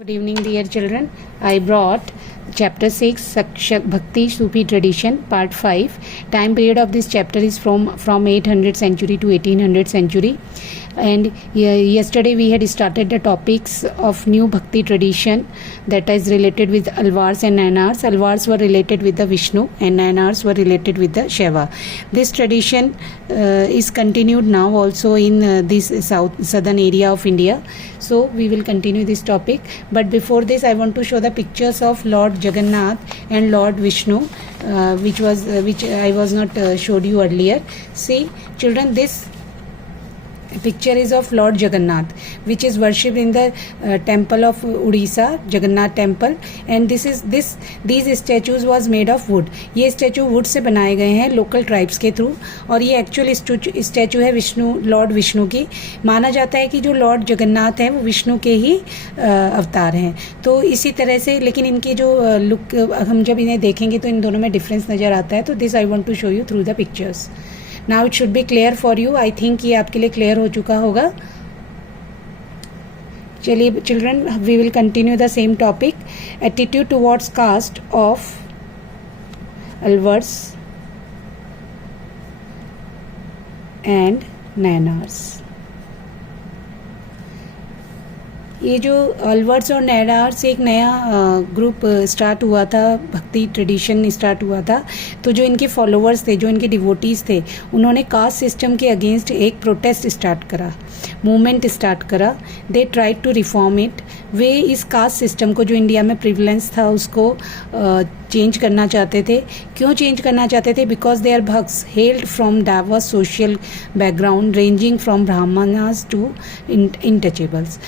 Good evening, dear children. I brought chapter 6 Bhakti Sufi tradition part 5. Time period of this chapter is from 800 century to 1800 century, and yesterday we had started the topics of new Bhakti tradition that is related with Alvars and Nainars. Alvars were related with the Vishnu and Nainars were related with the Shiva. This tradition is continued now also in this southern area of India. So we will continue this topic, but before this I want to show the pictures of Lord Jagannath and Lord Vishnu, which I was not showed you earlier. See children, this picture is of Lord Jagannath, which is worshipped in the temple of Odisha, Jagannath temple, and these statues was made of wood. ये statue would say बनाए गए हैं local tribes के through, और ये actual statue है Lord Vishnu की. माना जाता है कि जो लॉर्ड जगन्नाथ हैं वो विष्णु के ही अवतार हैं. तो इसी तरह से, लेकिन इनके जो लुक हम जब इन्हें देखेंगे तो इन दोनों में डिफरेंस नज़र आता है. तो this I want to show you through the pictures. Now it should be clear for you. I think ये आपके लिए क्लियर हो चुका होगा. चलिए children, we will continue the same topic. Attitude towards caste of Alvars and Nayanars. ये जो अलवर्स और नैनार्स एक नया ग्रुप स्टार्ट हुआ था, भक्ति ट्रेडिशन स्टार्ट हुआ था. तो जो इनके फॉलोअर्स थे, जो इनके डिवोटीज़ थे, उन्होंने कास्ट सिस्टम के अगेंस्ट एक प्रोटेस्ट स्टार्ट करा, मूवमेंट स्टार्ट करा. They tried to reform it. वे इस कास्ट सिस्टम को जो इंडिया में प्रिवलेंस था उसको चेंज करना चाहते थे. क्यों चेंज करना चाहते थे? Because they are bhakts held from diverse social background ranging from Brahmanas to untouchables.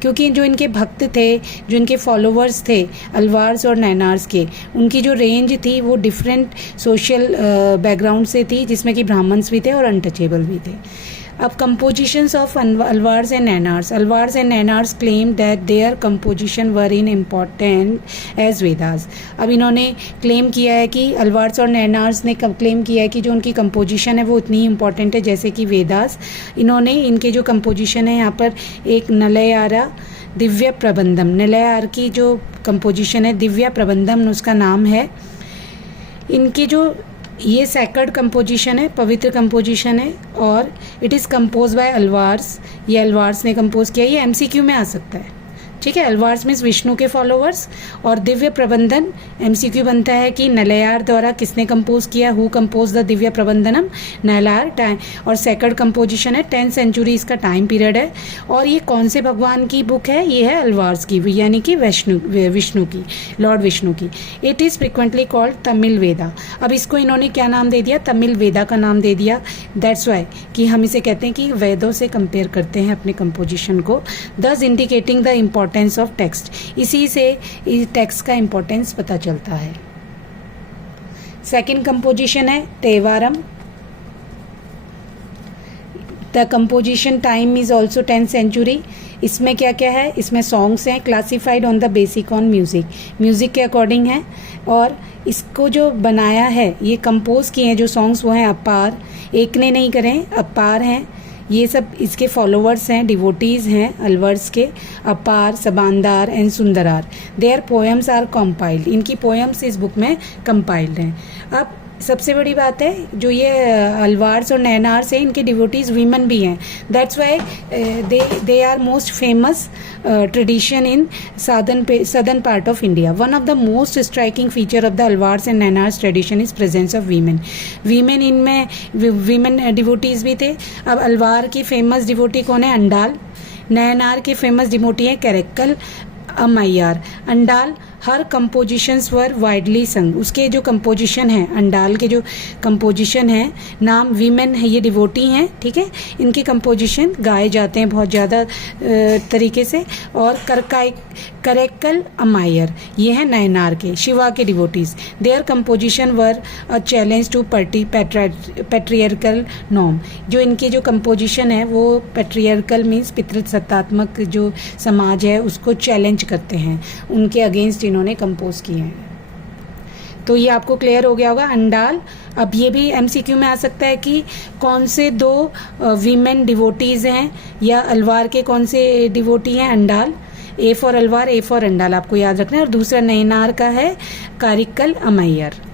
क्योंकि जो इनके भक्त थे, जो इनके फॉलोअर्स थे अलवार्स और नैनार्स के, उनकी जो रेंज थी वो डिफरेंट सोशल बैकग्राउंड से थी, जिसमें कि ब्राह्मण्स भी थे और अनटचेबल भी थे. अब compositions of Alvars and Nainars. Alvars and Nainars claimed that their composition were in important as Vedas. अब इन्होंने क्लेम किया है कि अलवार्स और नैनार्स ने क्लेम किया है कि जो उनकी कंपोजिशन है वो उतनी इम्पॉर्टेंट है जैसे कि वेदास. इन्होंने इनके जो कंपोजिशन है, यहाँ पर एक नलयारा दिव्य प्रबंधम, नलयार की जो कंपोजिशन है दिव्य प्रबंधम उसका नाम है. इनके जो ये सैक्रेड कंपोजिशन है, पवित्र कंपोजिशन है, और it is compose bye Alvars. ये अलवार्स ने कंपोज किया. ये एमसीक्यू में आ सकता है, ठीक है. अलवार्स मीन्स विष्णु के फॉलोअर्स, और दिव्य प्रबंधन एमसीक्यू बनता है कि नलयार द्वारा किसने कंपोज किया, हु कंपोज द दिव्य प्रबंधनम, नलयार. और सेकंड कंपोजिशन है, 10th सेंचुरी इसका टाइम पीरियड है. और ये कौन से भगवान की बुक है? ये है अलवार्स की, यानी कि विष्णु की, लॉर्ड विष्णु की. It is frequently called Tamil Veda. अब इसको इन्होंने क्या नाम दे दिया? तमिल वेदा का नाम दे दिया. दैट्स वाई कि हम इसे कहते हैं कि वेदों से कंपेयर करते हैं अपने कंपोजिशन को, दस indicating the importance of text. इसी से इस टेक्स्ट का इम्पोर्टेंस पता चलता है. सेकंड कंपोजिशन है Tevaram. The composition time is also 10th century. इसमें क्या क्या है? इसमें सॉन्ग्स हैं classified on the basic on music के अकॉर्डिंग है. और इसको जो बनाया है, ये कंपोज किए हैं जो सॉन्ग्स, वो हैं अपार. एक ने नहीं करें, अपार हैं. ये सब इसके फॉलोअर्स हैं, डिवोटीज़ हैं अलवर्स के. Appar, Sambandar and Sundarar. Their poems are compiled. इनकी पोएम्स इस बुक में कंपाइल्ड हैं. अब सबसे बड़ी बात है, जो ये अलवार्स और नैनार्स हैं, इनके डिवोटीज़ वीमेन भी हैं. That's why they are most famous tradition in southern part of India. One of the most striking feature of the Alvars and Nainars tradition is presence of women. इनमें वीमेन डिवोटीज़ भी थे. अब अलवार की famous devotee कौन है? अंडाल. नैनार के famous devotee हैं कैरेक्कल अम्मायार. अंडाल हर compositions वर widely संग. उसके जो कंपोजिशन हैं, अंडाल के जो कंपोजिशन हैं, नाम वीमेन है, ये डिवोटी हैं, ठीक है. इनके कंपोजिशन गाए जाते हैं बहुत ज़्यादा तरीके से. और करेक्कल अमायर, ये हैं नैनार के, शिवा के devotees. Their composition were a challenge to patriarchal norm. जो इनके जो कंपोजिशन है वो पैट्रियर्कल मीन्स पितृसत्तात्मक जो समाज है उसको चैलेंज करते हैं, उनके अगेंस्ट इन्होंने कंपोज किए हैं. तो ये आपको क्लियर हो गया होगा. अंडाल. अब ये भी एमसीक्यू में आ सकता है कि कौन से दो वीमेन डिवोटीज़ हैं, या अलवार के कौन से डिवोटी हैं? Andal. A for Alvar, A for Andal, आपको याद रखना है। और दूसरा नैनार का है कारिक्कल अमैयर।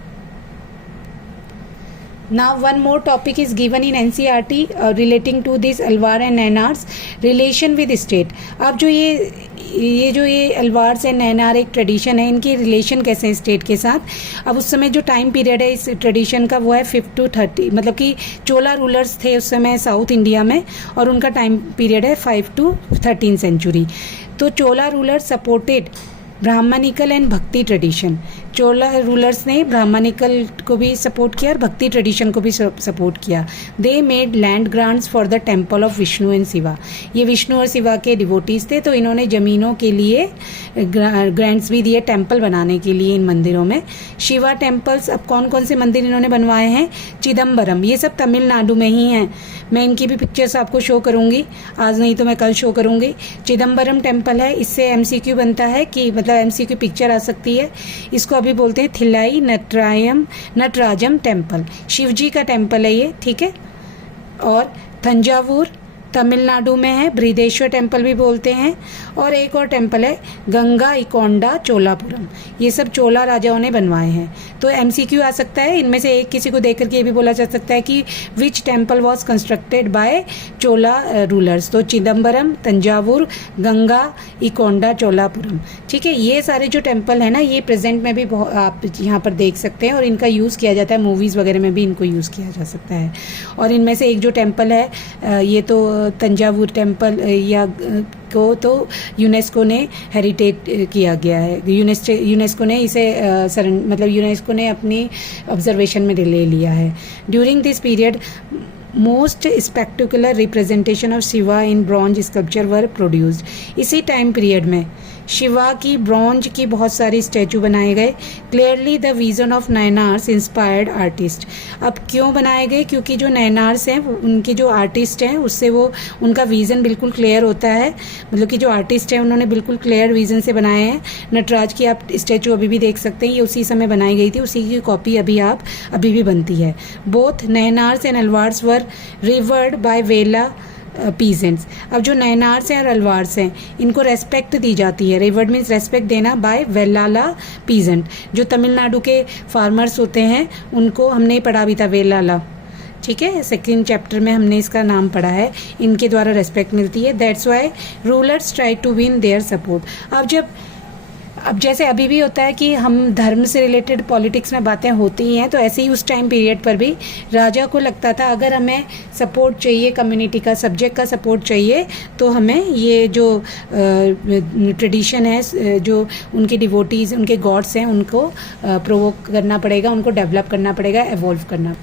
Now one more topic is given in NCERT relating to this Alvar and Nayanars relation with state। अब जो ये अलवार्स एंड नैनार एक ट्रेडिशन है, इनकी रिलेशन कैसे है स्टेट के साथ। अब उस समय जो टाइम पीरियड है इस ट्रेडिशन का वो है 5 to 30, मतलब कि चोला रूलर्स थे उस समय साउथ इंडिया में, और उनका टाइम पीरियड है 5 to 13 सेंचुरी। तो Chola ruler supported brahmanical and bhakti tradition. Chola rulers ने ब्राह्मणिकल को भी सपोर्ट किया और भक्ति ट्रेडिशन को भी सपोर्ट किया। They made land grants for the temple of Vishnu and Shiva. ये विष्णु और शिवा के डिवोटीज थे, तो इन्होंने ज़मीनों के लिए ग्रांट्स भी दिए टेम्पल बनाने के लिए इन मंदिरों में। शिवा टेम्पल्स, अब कौन कौन से मंदिर इन्होंने बनवाए हैं? चिदम्बरम, ये सब तमिलनाडु में ही हैं। मैं इनकी भी पिक्चर्स आपको शो करूँगी, आज नहीं तो मैं कल शो करूँगी। चिदम्बरम टेम्पल है, इससे MCQ बनता है कि मतलब MCQ पिक्चर आ सकती है। इसको अभी बोलते हैं थिलाई नटराजम टेम्पल, शिवजी का टेम्पल है ये, ठीक है। और तंजावुर तमिलनाडु में है, बृहदेश्वर टेम्पल भी बोलते हैं। और एक और टेम्पल है गंगा इकोंडा चोलापुरम, ये सब चोला राजाओं ने बनवाए हैं। तो MCQ आ सकता है, इनमें से एक किसी को देख करके ये भी बोला जा सकता है कि which temple was constructed by Chola rulers. तो चिदम्बरम, तंजावुर, गंगा इकोंडा चोलापुरम, ठीक है। ये सारे जो टेम्पल है ना, ये प्रेजेंट में भी आप यहाँ पर देख सकते हैं, और इनका यूज़ किया जाता है, मूवीज़ वगैरह में भी इनको यूज़ किया जा सकता है। और इनमें से एक जो टेम्पल है, ये तो तंजावुर टेम्पल या को तो यूनेस्को ने हेरिटेज किया गया है। यूनेस्को ने इसे मतलब यूनेस्को ने अपनी ऑब्जर्वेशन में ले लिया है। During this period most spectacular representation of Shiva in bronze sculpture were produced. इसी टाइम पीरियड में शिवा की ब्रॉन्ज की बहुत सारी स्टैचू बनाए गए। Clearly the vision of Nayanars inspired artist. अब क्यों बनाए गए? क्योंकि जो नैनार्स हैं उनके जो आर्टिस्ट हैं उससे वो उनका विज़न बिल्कुल क्लियर होता है, मतलब कि जो आर्टिस्ट हैं उन्होंने बिल्कुल क्लियर विज़न से बनाए हैं। नटराज की आप स्टैचू अभी भी देख सकते हैं, ये उसी समय बनाई गई थी, उसी की कॉपी अभी भी बनती है। Both Nayanars and Alvars were revered by Vellala peasants. अब जो नैनार्स हैं और अलवार्स हैं इनको रेस्पेक्ट दी जाती है। रिवर्ड मीन्स रेस्पेक्ट देना, बाय वेलाला पीजेंट। जो तमिलनाडु के फार्मर्स होते हैं उनको हमने पढ़ा भी था वेलाला, ठीक है, सेकेंड चैप्टर में हमने इसका नाम पढ़ा है। इनके द्वारा रेस्पेक्ट मिलती है। That's why rulers try to win their support. अब जैसे अभी भी होता है कि हम धर्म से रिलेटेड पॉलिटिक्स में बातें होती ही हैं, तो ऐसे ही उस टाइम पीरियड पर भी राजा को लगता था अगर हमें सपोर्ट चाहिए, कम्युनिटी का, सब्जेक्ट का सपोर्ट चाहिए, तो हमें ये जो ट्रेडिशन है, जो उनके डिवोटीज़, उनके गॉड्स हैं, उनको प्रोवोक करना पड़ेगा, उनको डेवलप करना पड़ेगा, एवॉल्व करना।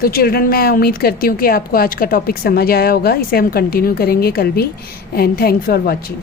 तो चिल्ड्रन, मैं उम्मीद करती हूँ कि आपको आज का टॉपिक समझ आया होगा। इसे हम कंटिन्यू करेंगे कल भी। And thank for watching.